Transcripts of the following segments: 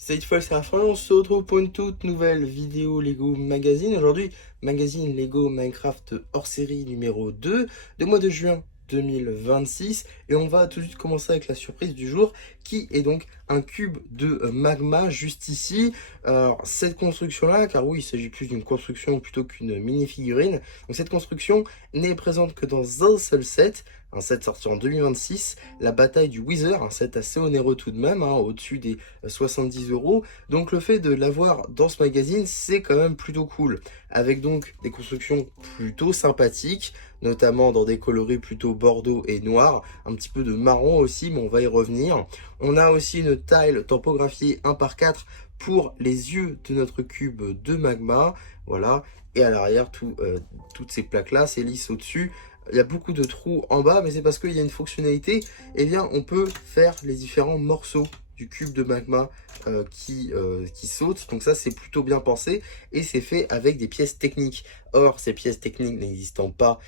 Cette fois c'est la fin, on se retrouve pour une toute nouvelle vidéo Lego Magazine. Aujourd'hui, magazine Lego Minecraft hors série numéro 2 de mois de juin 2026. Et on va tout de suite commencer avec la surprise du jour qui est donc un cube de magma juste ici. Alors cette construction là, car oui il s'agit plus d'une construction plutôt qu'une mini figurine. Donc cette construction n'est présente que dans un seul set. Un set sorti en 2026, la bataille du Wither, un set assez onéreux tout de même, au-dessus des 70 euros. Donc le fait de l'avoir dans ce magazine, c'est quand même plutôt cool. Avec donc des constructions plutôt sympathiques, notamment dans des coloris plutôt bordeaux et noir, un petit peu de marron aussi, mais on va y revenir. On a aussi une tile typographiée 1 par 4 pour les yeux de notre cube de magma, voilà. Et à l'arrière, toutes ces plaques-là, c'est lisse au-dessus. Il y a beaucoup de trous en bas, mais c'est parce qu'il y a une fonctionnalité, eh bien on peut faire les différents morceaux du cube de magma qui saute. Donc ça c'est plutôt bien pensé et c'est fait avec des pièces techniques. Or ces pièces techniques n'existant pas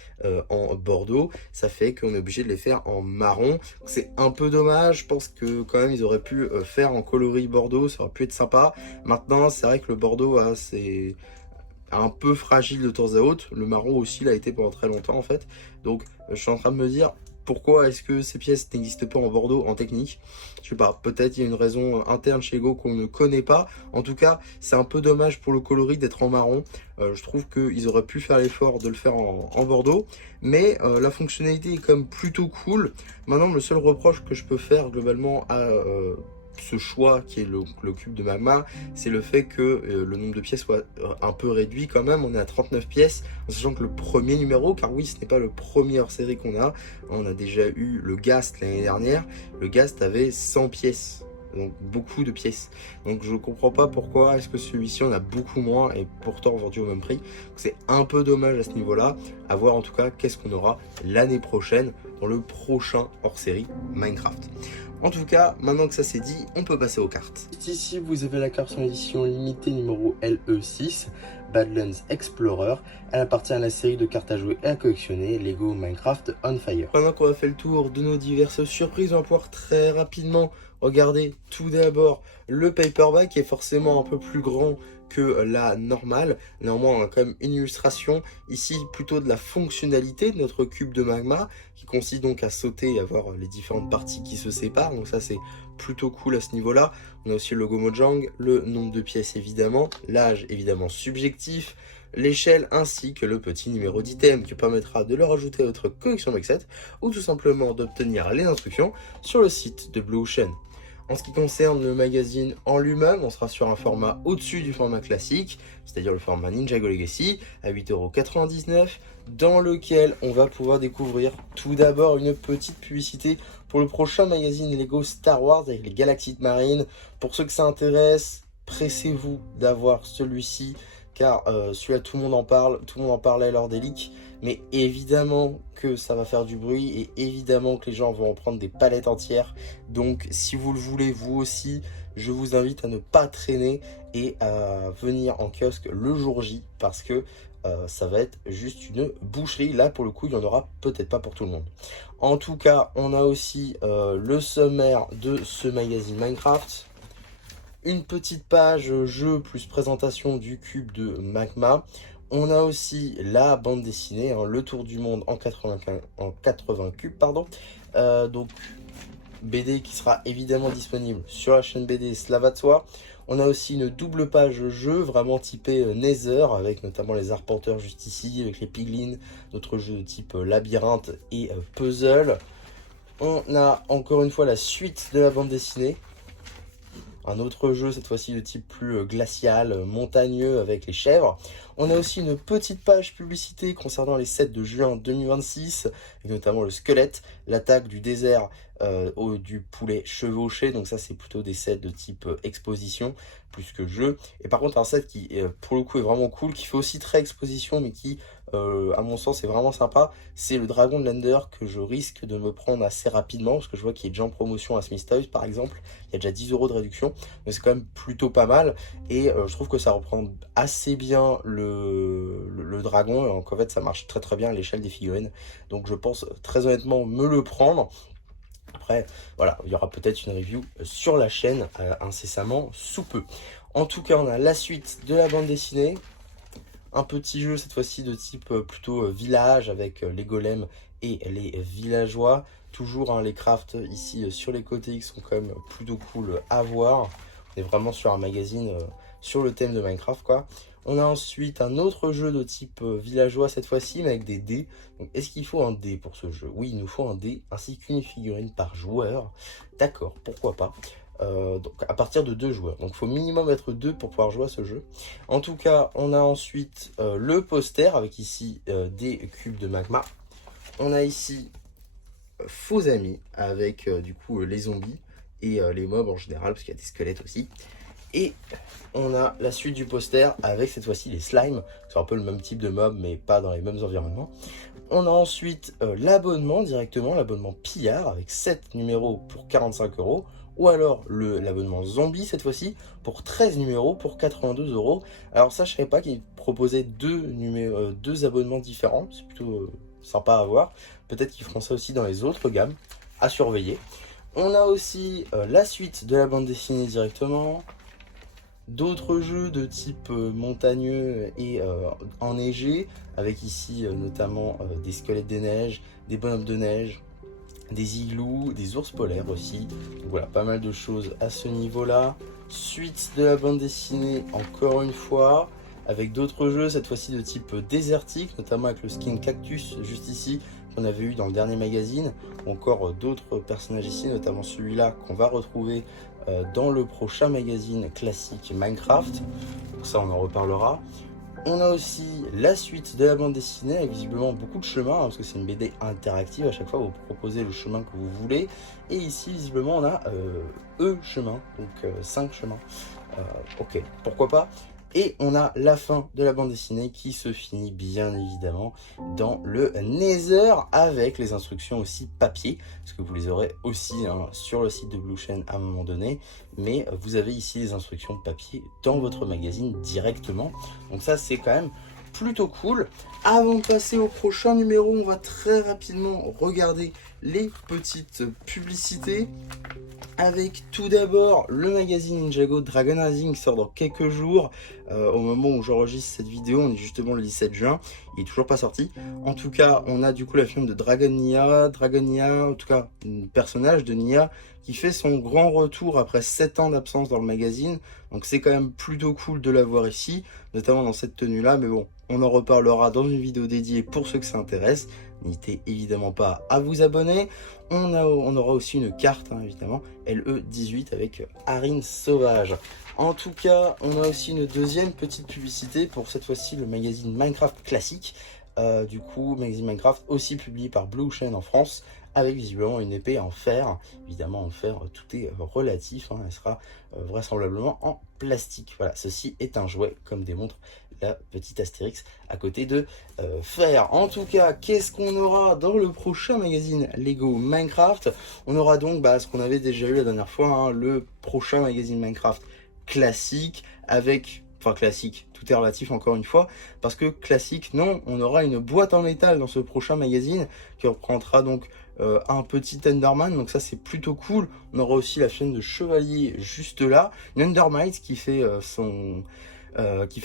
en bordeaux, ça fait qu'on est obligé de les faire en marron. C'est un peu dommage, je pense que quand même ils auraient pu faire en coloris bordeaux, ça aurait pu être sympa. Maintenant c'est vrai que le bordeaux c'est un peu fragile de temps à autre. Le marron aussi l'a été pendant très longtemps en fait. Donc je suis en train de me dire pourquoi est-ce que ces pièces n'existent pas en bordeaux en technique. Je sais pas, peut-être il y a une raison interne chez Lego qu'on ne connaît pas. En tout cas, c'est un peu dommage pour le coloris d'être en marron. Je trouve qu'ils auraient pu faire l'effort de le faire en bordeaux. Mais la fonctionnalité est quand même plutôt cool. Maintenant, le seul reproche que je peux faire globalement à ce choix qui est le cube de magma, c'est le fait que le nombre de pièces soit un peu réduit quand même. On est à 39 pièces, en sachant que le premier numéro, car oui, ce n'est pas le premier hors série qu'on a. On a déjà eu le Ghast l'année dernière. Le Ghast avait 100 pièces. Donc beaucoup de pièces. Donc je comprends pas pourquoi est-ce que celui-ci on a beaucoup moins et pourtant vendu au même prix. C'est un peu dommage à ce niveau-là. À voir en tout cas qu'est-ce qu'on aura l'année prochaine dans le prochain hors-série Minecraft. En tout cas, maintenant que ça c'est dit, on peut passer aux cartes. Ici, vous avez la carte en édition limitée numéro LE6, Badlands Explorer. Elle appartient à la série de cartes à jouer et à collectionner, Lego Minecraft On Fire. Pendant qu'on a fait le tour de nos diverses surprises, on va pouvoir très rapidement regarder tout d'abord le paperback qui est forcément un peu plus grand que la normale. Néanmoins, on a quand même une illustration ici plutôt de la fonctionnalité de notre cube de magma qui consiste donc à sauter et avoir les différentes parties qui se séparent. Donc ça, c'est plutôt cool à ce niveau-là. On a aussi le logo Mojang, le nombre de pièces évidemment, l'âge évidemment subjectif, l'échelle ainsi que le petit numéro d'item qui permettra de le rajouter à votre collection Mech Set ou tout simplement d'obtenir les instructions sur le site de Blue Ocean. En ce qui concerne le magazine en lui-même, on sera sur un format au-dessus du format classique, c'est-à-dire le format Ninjago Legacy à 8,99 €, dans lequel on va pouvoir découvrir tout d'abord une petite publicité pour le prochain magazine Lego Star Wars avec les Galaxies Marines. Pour ceux que ça intéresse, pressez-vous d'avoir celui-ci, car celui-là tout le monde en parle, tout le monde en parlait lors des leaks. Mais évidemment que ça va faire du bruit et évidemment que les gens vont en prendre des palettes entières. Donc si vous le voulez vous aussi, je vous invite à ne pas traîner et à venir en kiosque le jour J parce que ça va être juste une boucherie. Là pour le coup il n'y en aura peut-être pas pour tout le monde. En tout cas on a aussi le sommaire de ce magazine Minecraft. Une petite page jeu plus présentation du cube de magma. On a aussi la bande dessinée, le tour du monde en 80 cubes, pardon. Donc BD qui sera évidemment disponible sur la chaîne BD, cela va de soi. On a aussi une double page jeu vraiment typée Nether, avec notamment les arpenteurs juste ici, avec les piglins, d'autres jeux de type labyrinthe et puzzle. On a encore une fois la suite de la bande dessinée. Un autre jeu, cette fois-ci de type plus glacial, montagneux avec les chèvres. On a aussi une petite page publicité concernant les sets de juin 2026, avec notamment le squelette, l'attaque du désert du poulet chevauché. Donc ça, c'est plutôt des sets de type exposition, plus que jeu. Et par contre, un set qui, pour le coup, est vraiment cool, qui fait aussi très exposition, mais qui, à mon sens, est vraiment sympa. C'est le Dragon de Lander que je risque de me prendre assez rapidement, parce que je vois qu'il est déjà en promotion à Smith Toys, par exemple. Il y a déjà 10 € de réduction, mais c'est quand même plutôt pas mal. Et je trouve que ça reprend assez bien le dragon. Et en fait, ça marche très très bien à l'échelle des figurines. Donc je pense très honnêtement me le prendre. Après, voilà, il y aura peut-être une review sur la chaîne incessamment sous peu. En tout cas, on a la suite de la bande dessinée. Un petit jeu cette fois-ci de type plutôt village avec les golems et les villageois. Toujours hein, les crafts ici sur les côtés qui sont quand même plutôt cool à voir. On est vraiment sur un magazine sur le thème de Minecraft quoi. On a ensuite un autre jeu de type villageois cette fois-ci mais avec des dés. Donc est-ce qu'il faut un dé pour ce jeu? Oui, il nous faut un dé ainsi qu'une figurine par joueur. D'accord, pourquoi pas. Donc à partir de 2 joueurs. Donc il faut minimum être 2 pour pouvoir jouer à ce jeu. En tout cas, on a ensuite le poster avec ici des cubes de magma. On a ici Faux Amis avec du coup les zombies et les mobs en général parce qu'il y a des squelettes aussi. Et on a la suite du poster avec cette fois-ci les slimes. C'est un peu le même type de mob mais pas dans les mêmes environnements. On a ensuite l'abonnement directement, l'abonnement pillard avec 7 numéros pour 45 €. Ou alors l'abonnement zombie cette fois-ci pour 13 numéros pour 82 €. Alors ça je savais pas qu'ils proposaient deux abonnements différents, c'est plutôt sympa à voir. Peut-être qu'ils feront ça aussi dans les autres gammes, à surveiller. On a aussi la suite de la bande dessinée directement. D'autres jeux de type montagneux et enneigé, avec ici notamment des squelettes des neiges, des bonhommes de neige, des igloos, des ours polaires aussi. Donc voilà, pas mal de choses à ce niveau-là. Suite de la bande dessinée, encore une fois, avec d'autres jeux, cette fois-ci de type désertique, notamment avec le skin Cactus, juste ici, qu'on avait eu dans le dernier magazine, ou encore d'autres personnages ici, notamment celui-là qu'on va retrouver dans le prochain magazine classique Minecraft. Donc ça, on en reparlera. On a aussi la suite de la bande dessinée avec visiblement beaucoup de chemins, hein, parce que c'est une BD interactive, à chaque fois vous proposez le chemin que vous voulez. Et ici visiblement on a chemins, donc 5 chemins. Ok, pourquoi pas. Et on a la fin de la bande dessinée qui se finit bien évidemment dans le Nether avec les instructions aussi papier, parce que vous les aurez aussi hein, sur le site de Blue Chain à un moment donné, mais vous avez ici les instructions papier dans votre magazine directement. Donc ça c'est quand même plutôt cool. Avant de passer au prochain numéro, on va très rapidement regarder les petites publicités. Avec tout d'abord le magazine Ninjago Dragon Rising qui sort dans quelques jours. Au moment où j'enregistre cette vidéo, on est justement le 17 juin, il est toujours pas sorti. En tout cas, on a du coup la film de Dragon Nia, en tout cas, un personnage de Nia qui fait son grand retour après 7 ans d'absence dans le magazine. Donc c'est quand même plutôt cool de la voir ici, notamment dans cette tenue-là. Mais bon, on en reparlera dans une vidéo dédiée pour ceux que ça intéresse. N'hésitez évidemment pas à vous abonner. On aura aussi une carte, hein, évidemment, LE18 avec Harine Sauvage. En tout cas, on a aussi une deuxième petite publicité pour cette fois-ci le magazine Minecraft classique. Du coup, magazine Minecraft aussi publié par Blue Chain en France, avec visiblement une épée en fer. Évidemment, en fer, tout est relatif, hein, elle sera vraisemblablement en plastique. Voilà, ceci est un jouet, comme démontre la petite Astérix à côté de fer. En tout cas, qu'est-ce qu'on aura dans le prochain magazine Lego Minecraft? On aura donc ce qu'on avait déjà eu la dernière fois, hein, le prochain magazine Minecraft classique avec... Enfin classique, tout est relatif encore une fois, parce que classique, non, on aura une boîte en métal dans ce prochain magazine qui représentera donc un petit Enderman, donc ça c'est plutôt cool. On aura aussi la chaîne de chevalier juste là, une Endermite qui fait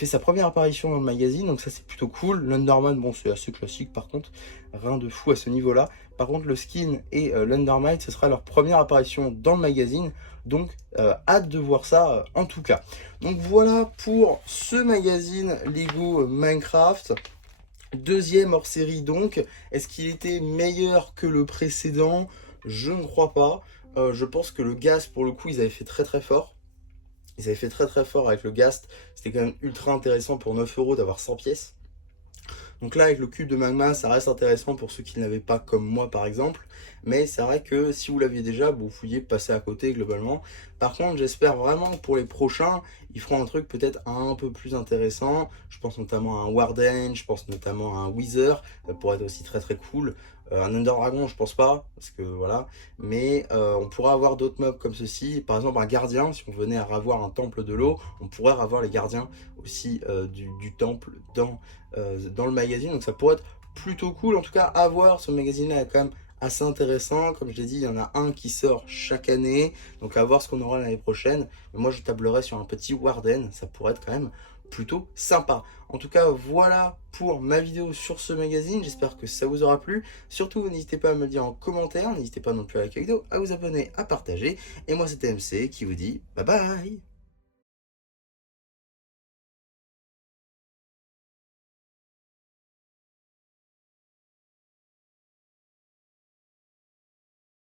sa première apparition dans le magazine, donc ça c'est plutôt cool. L'Underman, bon c'est assez classique par contre, rien de fou à ce niveau-là. Par contre le skin et l'Undermite, ce sera leur première apparition dans le magazine, donc hâte de voir ça en tout cas. Donc voilà pour ce magazine Lego Minecraft. Deuxième hors série donc, est-ce qu'il était meilleur que le précédent? Je ne crois pas. Je pense que le Ghast pour le coup ils avaient fait très fort. Ils avaient fait très fort avec le Ghast, c'était quand même ultra intéressant pour 9 € d'avoir 100 pièces. Donc là avec le cube de magma ça reste intéressant pour ceux qui ne l'avaient pas comme moi par exemple. Mais c'est vrai que si vous l'aviez déjà, vous pouviez passer à côté globalement. Par contre j'espère vraiment que pour les prochains, ils feront un truc peut-être un peu plus intéressant. Je pense notamment à un Warden, je pense notamment à un Wither, ça pourrait être aussi très cool. Un Ender Dragon je pense pas, parce que voilà. Mais on pourra avoir d'autres mobs comme ceci. Par exemple un gardien, si on venait à avoir un temple de l'eau, on pourrait avoir les gardiens aussi du temple dans le magazine. Donc ça pourrait être plutôt cool. En tout cas à voir, ce magazine là est quand même assez intéressants. Comme je l'ai dit, il y en a un qui sort chaque année, donc à voir ce qu'on aura l'année prochaine. Mais moi, je tablerai sur un petit Warden, ça pourrait être quand même plutôt sympa. En tout cas, voilà pour ma vidéo sur ce magazine. J'espère que ça vous aura plu. Surtout, n'hésitez pas à me le dire en commentaire. N'hésitez pas non plus à liker la vidéo, à vous abonner, à partager. Et moi, c'était MC qui vous dit bye bye.